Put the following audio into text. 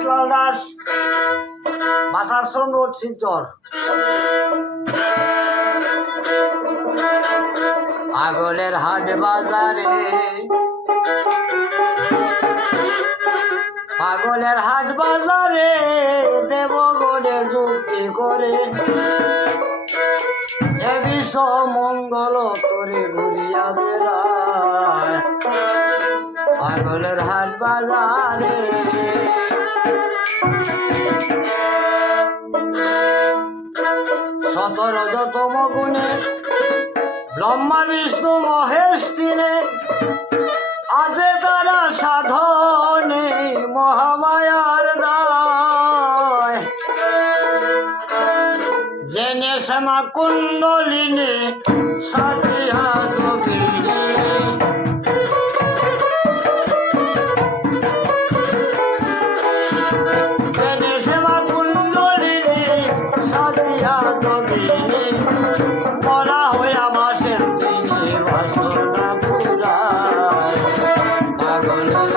শীতলাল Das, বাসাশ্রম road, Silchar. পাগলের হাট বাজারে, পাগলের হাট বাজারে দেবগণে যুক্তি করে এ বিশ্ব মঙ্গল করে ঘুরিয়া বেড়ায়। পাগলের হাট বাজারে সতেরো যতম গুণে ব্রহ্মা বিষ্ণু মহেশ তিনে, আজে তারা সাধনে মহামায়ার দায়। জেনে শ্যামা কুণ্ডলিনী সাজিয়া যোগিনী, জেনে শ্যামা কুণ্ডলিনী সাজিয়া যোগিনী, মরা হইয়া মাসের তিনি বাসনা পুরায়। পাগলের